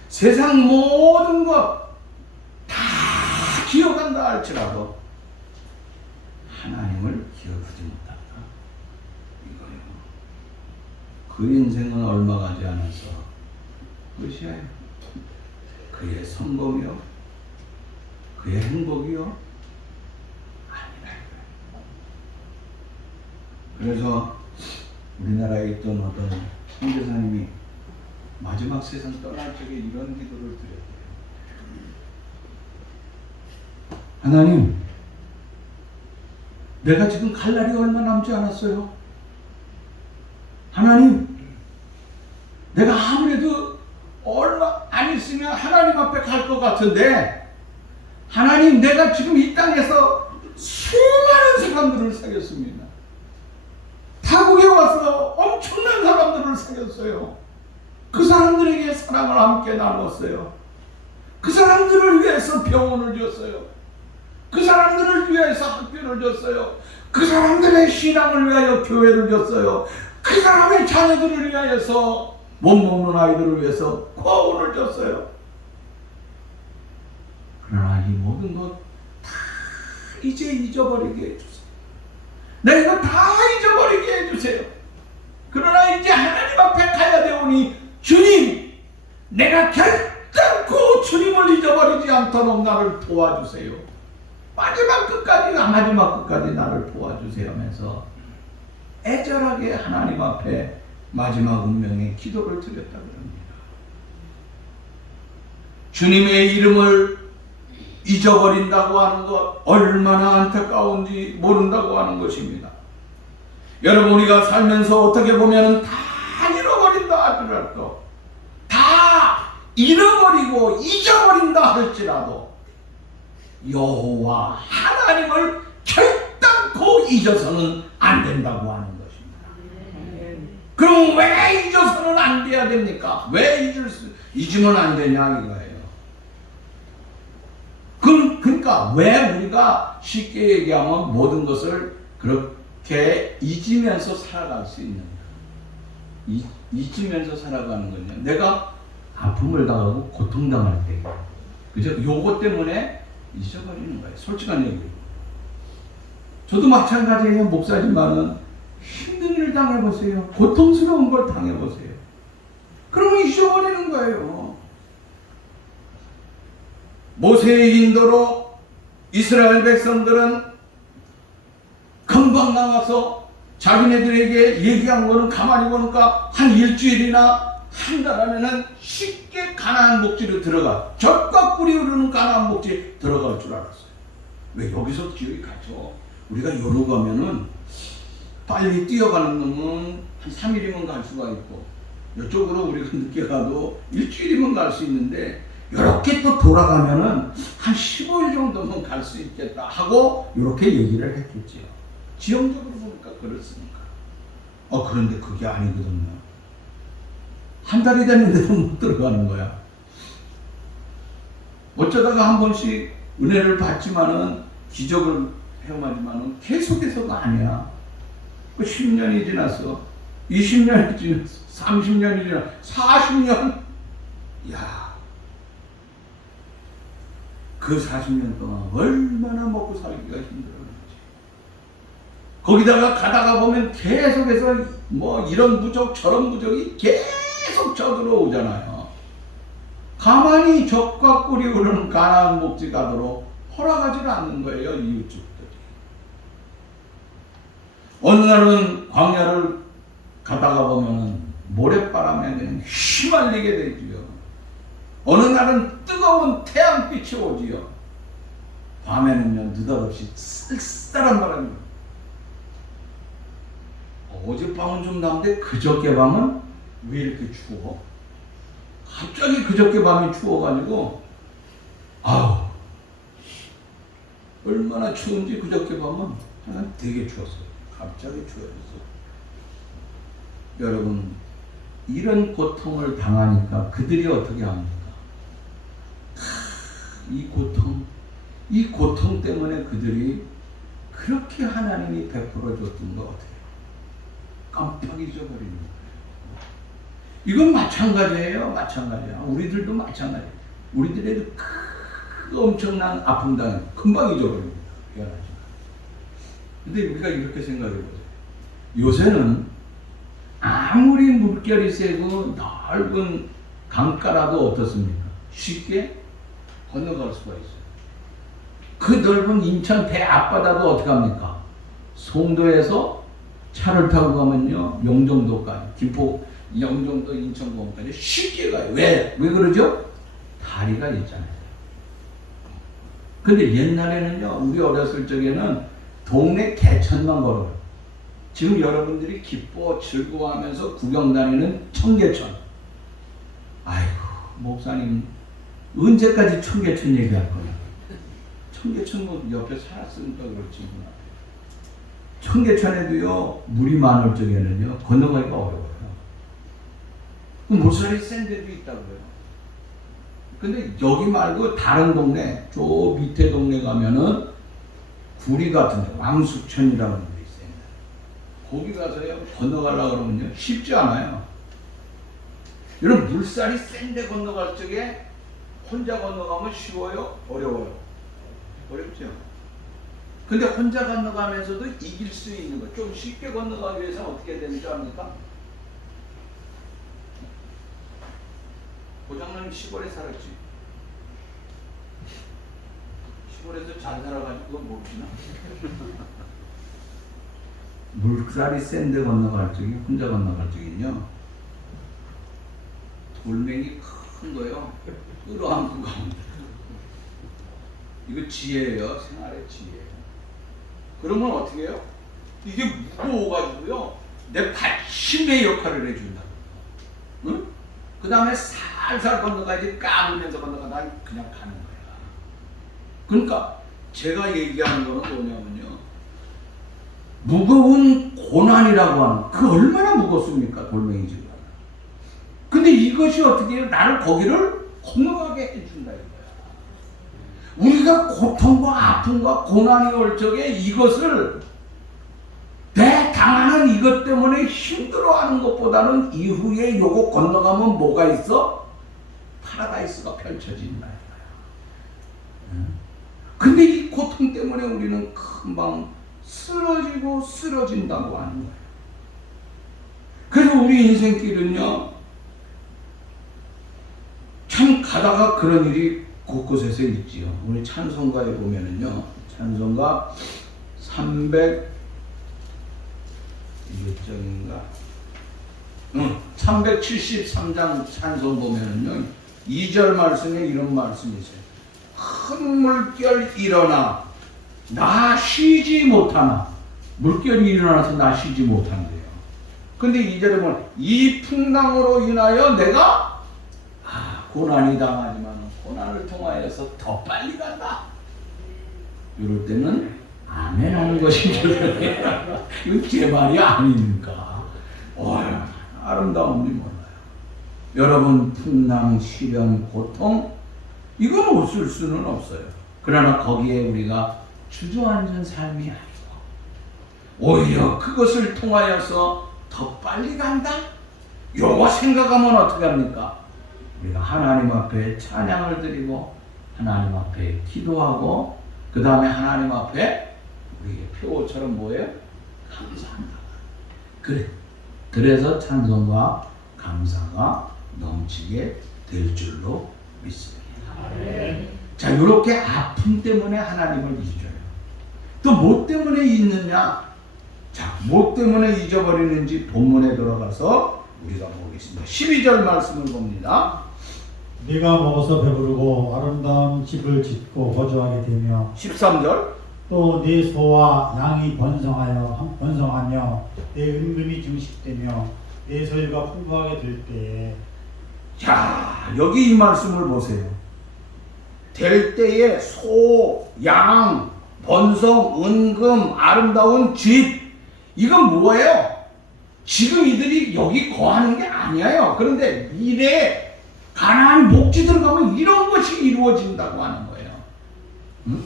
세상 모든 것 다 기억한다 할지라도 하나님을 기억하지 못한다. 이거예요. 그 인생은 얼마 가지 않아서 끝이에요. 그의 성공이요, 그의 행복이요 아니라. 그래서 우리나라에 있던 어떤 선교사님이 마지막 세상 떠날 적에 이런 기도를 드렸대요. 하나님, 내가 지금 갈 날이 얼마 남지 않았어요. 하나님, 내가 아무래도 얼마 안 있으면 하나님 앞에 갈 것 같은데 하나님, 내가 지금 이 땅에서 수많은 사람들을 사귀었습니다. 타국에 와서 엄청난 사람들을 사귀었어요. 그 사람들에게 사랑을 함께 나눴어요. 그 사람들을 위해서 병원을 줬어요. 그 사람들을 위해서 학교를 줬어요. 그 사람들의 신앙을 위하여 교회를 줬어요. 그 사람의 자녀들을 위하여서 못 먹는 아이들을 위해서 과원을 줬어요. 그러나 이 모든 것 다 이제 잊어버리게 해주세요. 내가 이거 다 잊어버리게 해주세요. 그러나 이제 하나님 앞에 가야 되오니 주님, 내가 결단코 주님을 잊어버리지 않도록 나를 도와주세요. 마지막 끝까지 나를 도와주세요 하면서 애절하게 하나님 앞에 마지막 운명의 기도를 드렸다고 합니다. 주님의 이름을 잊어버린다고 하는 것 얼마나 안타까운지 모른다고 하는 것입니다. 여러분, 우리가 살면서 어떻게 보면 다 잃어버린다 하더라도, 다 잃어버리고 잊어버린다 할지라도 여호와 하나님을 결단코 잊어서는 안 된다고 하는 것입니다. 그럼 왜 잊어서는 안 돼야 됩니까? 왜 잊으면 안 되냐 이거예요. 그러니까 왜 우리가 쉽게 얘기하면 모든 것을 그렇게 잊으면서 살아갈 수 있는가? 잊으면서 살아가는 건요. 내가 아픔을 당하고 고통당할 때, 그죠? 요것 때문에 잊어버리는 거예요. 솔직한 얘기로. 저도 마찬가지예요. 목사지만은 힘든 일을 당해보세요. 고통스러운 걸 당해보세요. 그러면 잊어버리는 거예요. 모세의 인도로 이스라엘 백성들은 금방 나와서 자기네들에게 얘기한 거는 가만히 보니까 한 일주일이나 한 달 안에는 쉽게 가나안 목지로 들어가, 젖과 꿀이 흐르는 가나안 목지에 들어갈 줄 알았어요. 왜? 여기서 기억이 가죠. 우리가 여로 가면은 빨리 뛰어가는 놈은 한 3일이면 갈 수가 있고, 이쪽으로 우리가 늦게 가도 일주일이면 갈 수 있는데, 이렇게 또 돌아가면은 한 15일 정도면 갈 수 있겠다 하고 이렇게 얘기를 했겠지요. 지형적으로 보니까 그렇습니까? 그런데 그게 아니거든요. 한 달이 됐는데도 못 들어가는 거야. 어쩌다가 한 번씩 은혜를 받지만은 기적을 헤엄하지만은 계속해서가 아니야. 10년이 지났어. 20년이 지났어. 30년이 지났어. 40년. 야, 그 40년 동안 얼마나 먹고 살기가 힘들었는지. 거기다가 가다가 보면 계속해서 뭐 이런 부족 저런 부족이 계속 쳐들어오잖아요. 가만히 젖과 꿀이 흐르는 가나안 목지 가도록 허락하지를 않는 거예요, 이웃집들이. 어느 날은 광야를 가다가 보면은 모래바람에 그냥 휘말리게 되지요. 어느 날은 뜨거운 태양빛이 오지요. 밤에는요, 느닷없이 쌀쌀한 바람이. 어젯밤은 좀 나은데 그저께 밤은 왜 이렇게 추워? 갑자기 그저께 밤이 추워가지고, 아우, 얼마나 추운지 그저께 밤은 되게 추웠어요. 갑자기 추워졌어요. 여러분, 이런 고통을 당하니까 그들이 어떻게 합니까? 이 고통 때문에 그들이 그렇게 하나님이 베풀어 줬던 거 어때요? 깜빡 잊어버리는 거예요. 이건 마찬가지예요. 마찬가지야. 우리들도 마찬가지예요. 우리들에도 그 엄청난 아픔 당해 금방 잊어버립니다. 미안하지만. 근데 우리가 이렇게 생각해 보세요. 요새는 아무리 물결이 세고 넓은 강가라도 어떻습니까? 쉽게 건너갈 수가 있어요. 그 넓은 인천 배 앞바다도 어떻게 합니까? 송도에서 차를 타고 가면요, 영종도까지, 김포, 영종도, 인천공항까지 쉽게 가요. 왜 그러죠? 다리가 있잖아요. 근데 옛날에는요, 우리 어렸을 적에는 동네 개천만 걸어요. 지금 여러분들이 기뻐 즐거워하면서 구경 다니는 청계천. 아이고, 목사님 언제까지 청계천 얘기할 거냐? 청계천 뭐 옆에 살았으니까 그렇지. 청계천에도요, 물이 많을 적에는요, 건너가기가 어려워요. 물살이 센 데도 있다고요. 근데 여기 말고 다른 동네, 저 밑에 동네 가면은 구리 같은 데, 왕숙천이라는 데 있어요. 거기 가서요, 건너가려고 그러면요, 쉽지 않아요. 이런 물살이 센 데 건너갈 적에 혼자 건너가면 쉬워요? 어려워요? 어렵죠? 근데 혼자 건너가면서도 이길 수 있는 거, 좀 쉽게 건너가기 위해서는 어떻게 되는지 압니까? 고장난 시골에 살았지. 시골에서 잘 살아가지고 모르시나? 물살이 센 데 건너갈 적이, 혼자 건너갈 적이요, 돌멩이 큰 거요, 끌어안고 가면 돼. 이거 지혜예요. 생활의 지혜예요. 그러면 어떻게 해요? 이게 무거워가지고요, 내 받침의 역할을 해준다. 응? 그 다음에 살살 건너가야지. 까불면서 건너가다 그냥 가는 거야. 그러니까 제가 얘기하는 거는 뭐냐면요, 무거운 고난이라고 하는 그 얼마나 무겁습니까? 돌멩이 질환. 근데 이것이 어떻게 해요? 나를 거기를 건강하게 해준다 이거야. 우리가 고통과 아픔과 고난이 올 적에 이것을 내 당하는 이것 때문에 힘들어하는 것보다는 이후에 요거 건너가면 뭐가 있어? 파라다이스가 펼쳐진다. 근데 이 고통 때문에 우리는 금방 쓰러지고 쓰러진다고 하는 거예요. 그래서 우리 인생길은요, 참 가다가 그런 일이 곳곳에서 있지요. 우리 찬송가에 보면은요, 찬송가 373장 찬송 보면은요, 2절 말씀에 이런 말씀이 있어요. 큰 물결 일어나 나 쉬지 못하나. 물결이 일어나서 나 쉬지 못한대요. 근데 2절에 보면 이 풍랑으로 인하여 내가 고난이 당하지만 고난을 통하여서 더 빨리 간다. 이럴 때는 아멘 하는 것이 이건 제 말이 아닙니까? 아름다움이 몰라요. 여러분, 풍랑, 시련, 고통 이건 없을 수는 없어요. 그러나 거기에 우리가 주저앉은 삶이 아니고 오히려 그것을 통하여서 더 빨리 간다? 요거 생각하면 어떻게 합니까? 우리가 하나님 앞에 찬양을 드리고 하나님 앞에 기도하고 그 다음에 하나님 앞에 우리의 표어처럼 뭐예요? 감사한다. 그래서 찬송과 감사가 넘치게 될 줄로 믿습니다. 자, 이렇게 아픔 때문에 하나님을 잊어요. 또 뭐 때문에 잊느냐? 자, 뭐 때문에 잊어버리는지 본문에 들어가서 우리가 보겠습니다. 12절 말씀을 봅니다. 네가 먹어서 배부르고 아름다운 집을 짓고 거주하게 되며 13절 또 네 소와 양이 번성하며 내 은금이 증식되며 내 소유가 풍부하게 될 때에. 자, 여기 이 말씀을 보세요. 될 때에 소, 양, 번성, 은금, 아름다운 집. 이건 뭐예요? 지금 이들이 여기 거하는 게 아니에요. 그런데 미래에 가나안 목지 들어가면 이런 것이 이루어진다고 하는 거예요. 응?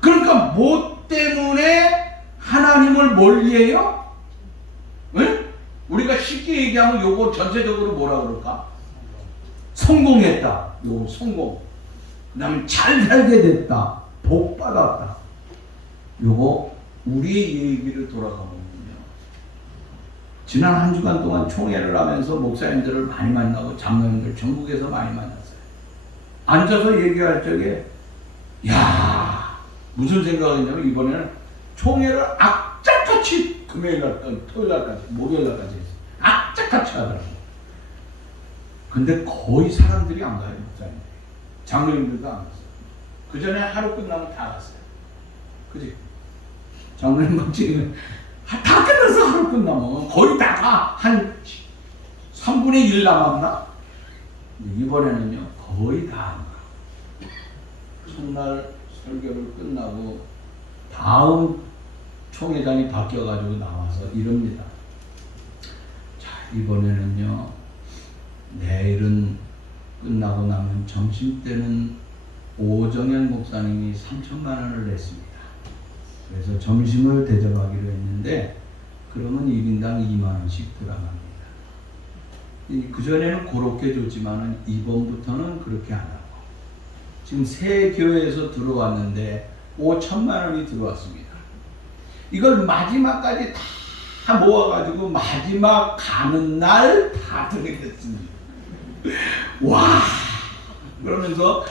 그러니까 뭐 때문에 하나님을 멀리해요? 응? 우리가 쉽게 얘기하면 요거 전체적으로 뭐라 그럴까? 성공했다. 요거 성공. 그 다음에 잘 살게 됐다. 복 받았다. 요거 우리의 얘기를 돌아가보면요. 지난 한 주간 동안 총회를 하면서 목사님들을 많이 만나고 장로님들 전국에서 많이 만났어요. 앉아서 얘기할 적에 무슨 생각이냐면 이번에는 총회를 악착같이 금요일날, 토요일날까지, 목요일날까지 했어요. 악착같이 하더라고요. 근데 거의 사람들이 안 가요, 목사님. 장로님들도 안 갔어요. 그 전에 하루 끝나면 다 갔어요. 그지? 장로님 같이 다 끝나서 하루 끝나면 거의 다 한 3분의 1 남았나? 이번에는요, 거의 다 안 가요. 첫날 설교를 끝나고 다음 총회장이 바뀌어가지고 나와서 이럽니다. 자, 이번에는요, 내일은 끝나고 나면 점심때는 오정현 목사님이 3천만 원을 냈습니다. 그래서 점심을 대접하기로 했는데 그러면 1인당 2만 원씩 들어갑니다. 그전에는 그렇게 줬지만은 이번부터는 그렇게 안 하고 지금 새 교회에서 들어왔는데 5천만 원이 들어왔습니다. 이걸 마지막까지 다 모아가지고 마지막 가는 날 다 드리겠습니다. 와, 그러면서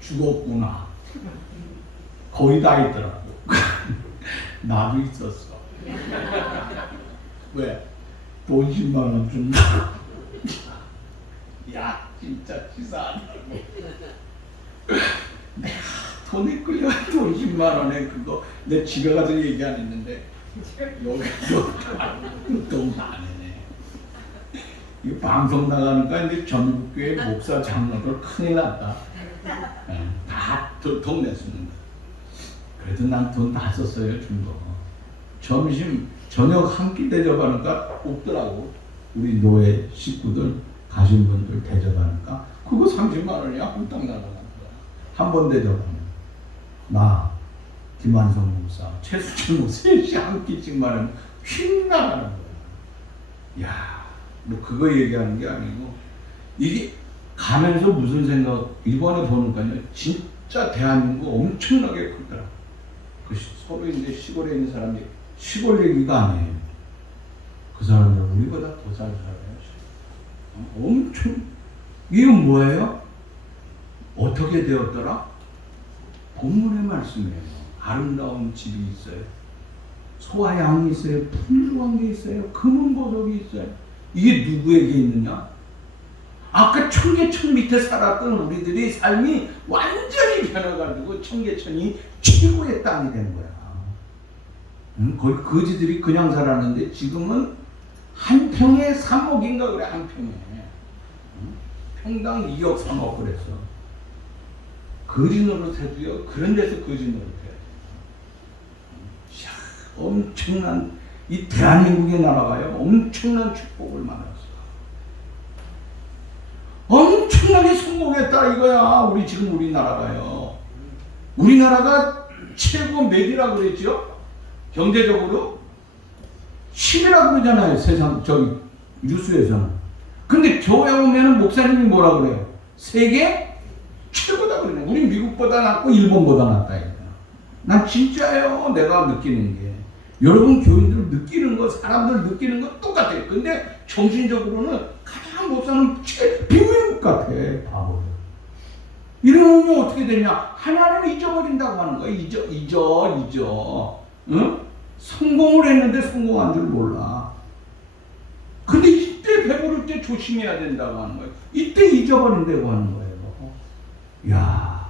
죽었구나. 거의 다 있더라고. 나도 있었어. 왜? 돈 10만 원 준다. 야, 진짜 치사하다고. 내가 돈에 끌려 돈 10만 원에 그거 내 집에 가서 얘기 안 했는데 여기서 돈 다 내네. 이 방송 나가니까 이제 전국교회 목사 장로들 큰일 났다. 다 돈 냈습니다. 그래도 난 돈 다 썼어요, 준 거. 점심 저녁 한 끼 대접하니까 없더라고. 우리 노예 식구들 가신 분들 대접하니까 그거 30만 원이야. 홀딱 날아가는 거야. 한 번 대접하면 나 김한성 목사 최수철 목사 셋이 한 끼씩만 하면 휙 나가는 거야. 야, 뭐 그거 얘기하는 게 아니고 이게 가면서 무슨 생각 이번에 보니까요 진짜 대한민국 엄청나게 크더라. 그 서로 이제 시골에 있는 사람이 시골 얘기가 아니에요. 그 사람들 우리보다 더 잘 살아요. 엄청. 이건 뭐예요? 어떻게 되었더라? 본문의 말씀이에요. 아름다운 집이 있어요. 소와 양이 있어요. 풍족한 게 있어요. 금은 보석이 있어요. 이게 누구에게 있느냐? 아까 청계천 밑에 살았던 우리들의 삶이 완전히 변해가지고 청계천이 최고의 땅이 된 거야. 거기 거지들이 그냥 살았는데 지금은 한 평에 3억인가 그래. 한 평에 평당 2억 3억 그랬어. 거지 노릇해도요 그런 데서 거지 노릇해야 돼. 엄청난 이 대한민국의 나라가요 엄청난 축복을 받았어. 엄청나게 성공했다 이거야. 우리 지금 우리나라가요. 우리나라가 최고 몇이라고 그랬죠? 경제적으로 10이라고 그러잖아요. 세상 저기 뉴스에서는. 근데 교회 오면은 목사님이 뭐라 그래요? 세계 최고다 그러네. 우리 미국보다 낫고 일본보다 낫다 이거야. 난 진짜예요. 내가 느끼는 게. 여러분 교인들 느끼는 거, 사람들 느끼는 거 똑같아요. 근데 정신적으로는 가장 못 사는 비밀국 같아. 바보들. 이러면 어떻게 되냐? 하나님을 잊어버린다고 하는 거야. 잊어. 응? 성공을 했는데 성공한 줄 몰라. 근데 이때 배부를 때 조심해야 된다고 하는 거예요. 이때 잊어버린다고 하는 거예요. 야,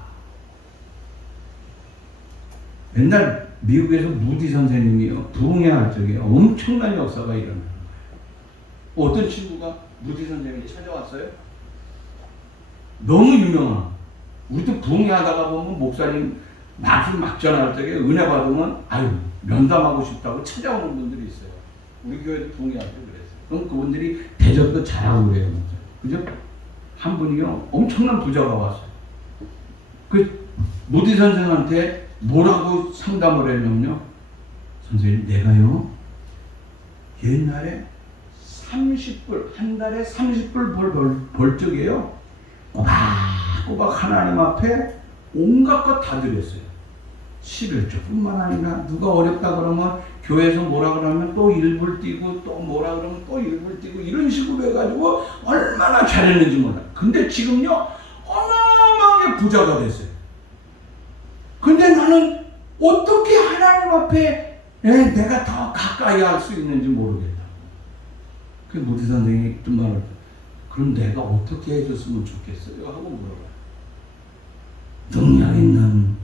옛날 미국에서 무디 선생님이요 부흥회할 적에 엄청난 역사가 일어나는 거예요. 어떤 친구가 무디 선생님이 찾아왔어요. 너무 유명한. 우리도 부흥회 하다가 보면 목사님 막 전화할 적에 은혜 받으면 아유 면담하고 싶다고 찾아오는 분들이 있어요. 우리 교회도 부흥회 할 때 그랬어요. 그럼 그분들이 대접도 잘하고 그래요. 그죠? 한 분이요 엄청난 부자가 왔어요. 그 무디 선생한테 뭐라고 상담을 했냐면요. 선생님 내가요 옛날에 30불 한 달에 30불 벌 적에요 꼬박꼬박 하나님 앞에 온갖 것 다 드렸어요. 11조뿐만 아니라 누가 어렵다 그러면 교회에서 뭐라 그러면 또 1불 띄고 또 뭐라 그러면 또 1불 띄고 이런 식으로 해가지고 얼마나 잘했는지 몰라요. 근데 지금요 어마어마하게 부자가 됐어요. 근데 나는 어떻게 하나님 앞에 내가 더 가까이 할 수 있는지 모르겠다. 그 무디 선생님이 좀 말을 그럼 내가 어떻게 해줬으면 좋겠어요? 하고 물어봐요. 능력 있는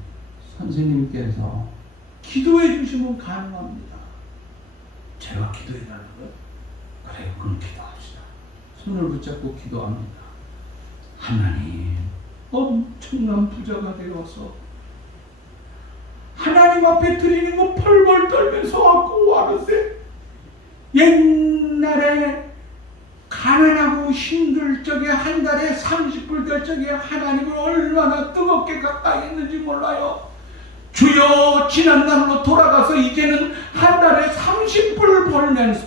선생님께서 기도해 주시면 가능합니다. 제가 기도해 달라고요? 그래요. 그럼 기도합시다. 손을 붙잡고 기도합니다. 하나님 엄청난 부자가 되어서 하나님 앞에 드리는 거 펄펄 떨면서 하고 와르세 옛날에 가난하고 힘들 적에 한 달에 30불 될 적에 하나님을 얼마나 뜨겁게 가까이 했는지 몰라요. 주여 지난날로 돌아가서 이제는 한 달에 30불 벌면서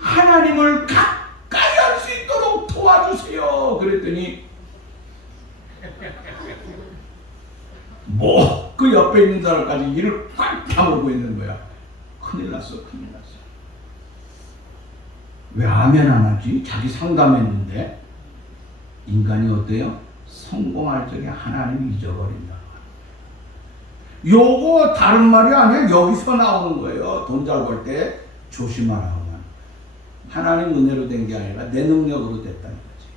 하나님을 가까이 할 수 있도록 도와주세요. 그랬더니 뭐 그 옆에 있는 사람까지 이를 꽉 다물고 있는 거야. 큰일 났어. 왜 아멘 안 하지? 자기 상담했는데. 인간이 어때요? 성공할 적에 하나님을 잊어버린다. 요거 다른 말이 아니야. 여기서 나오는 거예요. 돈 잘 벌 때 조심하라고. 하나님 은혜로 된 게 아니라 내 능력으로 됐다는 거지.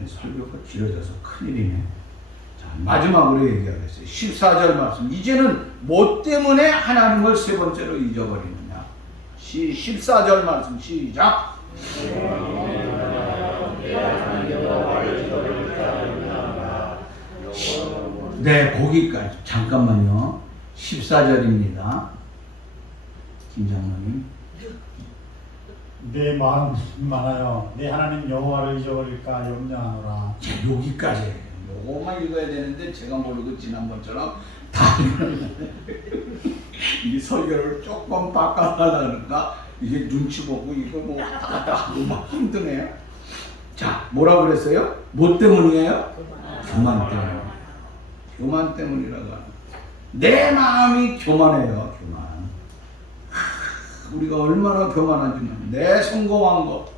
내 설교가 길어져서 큰일이네. 자, 마지막으로 얘기하겠어요. 14절 말씀. 이제는 뭐 때문에 하나님을 세 번째로 잊어버리느냐. 14절 말씀 시작. 네, 거기까지. 잠깐만요. 14절입니다. 김장로님. 내 마음 많아요. 내 하나님 여호와를 잊어버릴까 염려하노라. 여기까지. 요거만 읽어야 되는데 제가 모르고 지난번처럼 다 이 설교를 조금 바꿔달라니까 이게 눈치 보고 이거 뭐 하다 하고 막 힘드네요. 자, 뭐라 그랬어요? 뭐 때문이에요? 교만 때문. 교만 때문이라고 하는. 내 마음이 교만해요. 교만. 우리가 얼마나 교만한지는 내 성공한 것,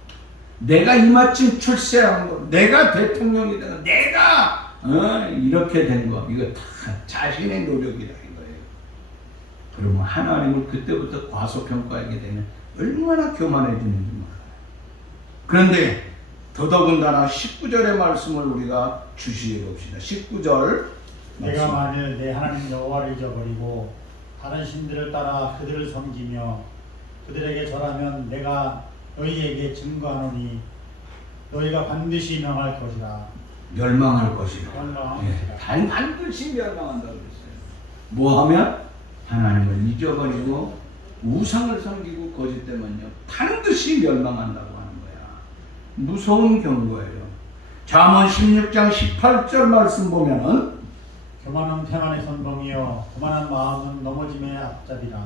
내가 이마침 출세한 것, 내가 대통령이 되는, 내가 이렇게 된 것, 이거 다 자신의 노력이다 이거예요. 그러면 하나님을 그때부터 과소평가하게 되면 얼마나 교만해지는지 몰라요. 그런데 더더군다나 19절의 말씀을 우리가 주시해 봅시다. 19절 내가 말씀. 만일 내 하나님 여호와를 잊어버리고 다른 신들을 따라 그들을 섬기며 그들에게 절하면 내가 너희에게 증거하노니 너희가 반드시 명할 것이라. 멸망할 것이라. 멸망할 예, 것이라. 반드시 멸망한다고 그랬어요. 뭐하면? 하나님을 잊어버리고 우상을 섬기고 거짓되면요 반드시 멸망한다고 하는 거야. 무서운 경고예요. 잠언 16장 18절 말씀 보면은 교만은 평안의 선봉이요 교만한 마음은 넘어짐의 앞잡이라.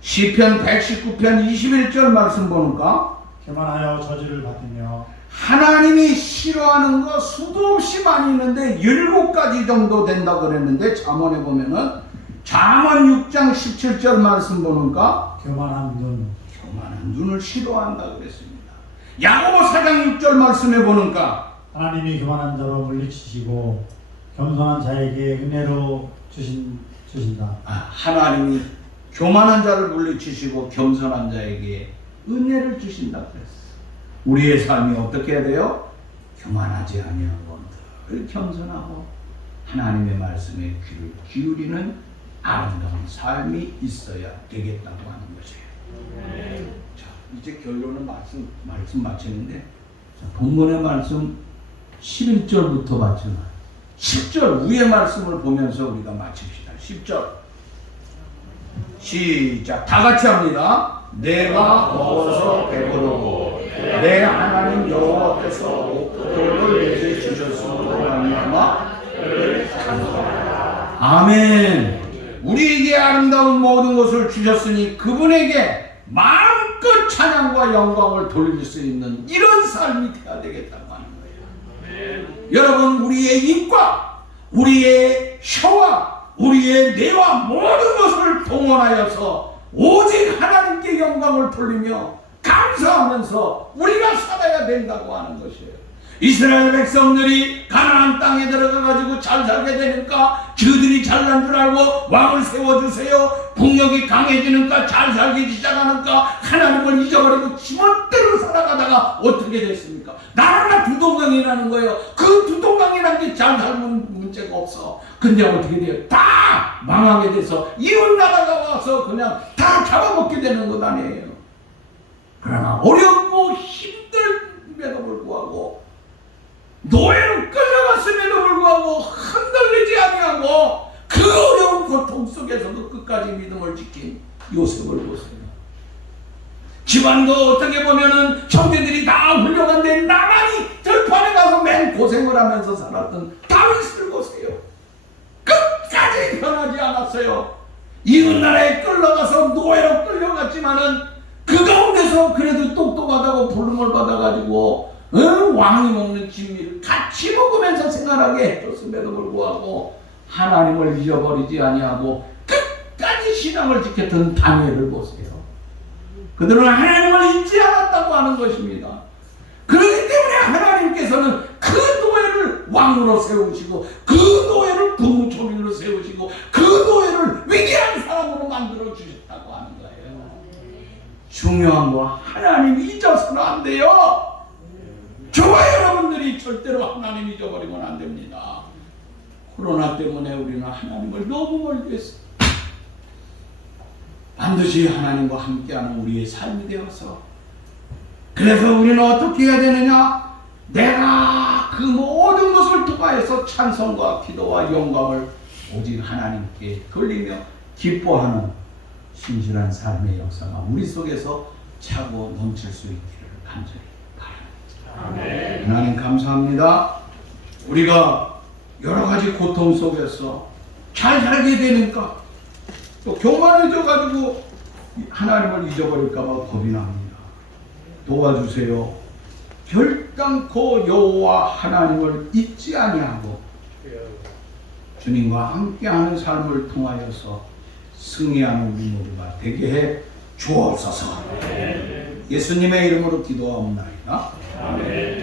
시편 119편 21절 말씀 보니까 교만하여 저주를 받으며 하나님이 싫어하는 거 수도 없이 많이 있는데 7가지 정도 된다고 그랬는데 잠언에 보면은 잠언 6장 17절 말씀 보니까 교만한 눈. 교만한 눈을 싫어한다고 그랬습니다. 야고보 4장 6절 말씀에 보니까 하나님이 교만한 자로 물리치시고 겸손한 자에게 은혜로 주신다. 하나님이 교만한 자를 물리치시고 겸손한 자에게 은혜를 주신다고 그랬어요. 우리의 삶이 어떻게 해야 돼요? 교만하지 아니하고 늘 겸손하고 하나님의 말씀에 귀를 기울이는 아름다운 삶이 있어야 되겠다고 하는 것이에요. 자, 이제 결론은 말씀 마치는데 자, 본문의 말씀 11절부터 마치나 10절 위의 말씀을 보면서 우리가 마칩시다. 10절 시작. 다 같이 합니다. 내가 먹어서 배부르고 내 하나님 여호와께서 옥토를 내게 주셨으므로 말미암아 아멘. 우리에게 아름다운 모든 것을 주셨으니 그분에게 마음껏 찬양과 영광을 돌릴 수 있는 이런 삶이 되어야 되겠다고 하는 거예요. 여러분, 우리의 입과 우리의 혀와 우리의 뇌와 모든 것을 동원하여서 오직 하나님께 영광을 돌리며 감사하면서 우리가 살아야 된다고 하는 것이에요. 이스라엘 백성들이 가나안 땅에 들어가가지고 잘 살게 되니까 그들이 잘난 줄 알고 왕을 세워주세요. 국력이 강해지니까 잘 살기 시작하니까 하나님을 잊어버리고 지멋대로 살아가다가 어떻게 됐습니까? 나라가 두동강이 나는 거예요. 그 두동강이라는 게 잘 살면 문제가 없어. 근데 어떻게 돼요? 다 망하게 돼서 이웃 나라가 와서 그냥 다 잡아먹게 되는 것 아니에요. 그러나 어렵고 힘들음에도 불구하고 노예로 끌려갔음에도 불구하고 흔들리지 아니하고 그 어려운 고통 속에서도 끝까지 믿음을 지킨 요셉을 보세요. 집안도 어떻게 보면은 형제들이 다 훌륭한데 나만이 들판에 가서 맨 고생을 하면서 살았던 다윗을 보세요. 끝까지 변하지 않았어요. 이웃나라에 끌려가서 노예로 끌려갔지만은 그 가운데서 그래도 똑똑하다고 부름을 받아가지고 왕이 먹는 진미를 같이 먹으면서 생활하게 해줬음에도 불구하고 하나님을 잊어버리지 아니하고 끝까지 신앙을 지켰던 다니엘을 보세요. 그들은 하나님을 잊지 않았다고 하는 것입니다. 그렇기 때문에 하나님께서는 그 노예를 왕으로 세우시고 그 노예를 국무총리로 세우시고 그 노예를 위대한 사람으로 만들어 주셨다고 하는 거예요. 중요한 거 하나님 잊어서는 안 돼요. 저와 여러분들이 절대로 하나님 잊어버리면 안 됩니다. 코로나 때문에 우리는 하나님을 너무 멀리 했어요. 반드시 하나님과 함께하는 우리의 삶이 되어서 그래서 우리는 어떻게 해야 되느냐? 내가 그 모든 것을 통하여서 찬송과 기도와 영광을 오직 하나님께 돌리며 기뻐하는 신실한 삶의 역사가 우리 속에서 차고 넘칠 수 있기를 간절히 바랍니다. 하나님 감사합니다. 우리가 여러 가지 고통 속에서 잘 살게 되니까 또 교만해져 가지고 하나님을 잊어버릴까 봐 겁이 납니다. 도와주세요. 결단코 여호와 하나님을 잊지 아니하고 주님과 함께하는 삶을 통하여서 승리하는 우리 모두가 되게 해 주옵소서. 예수님의 이름으로 기도하옵나이다.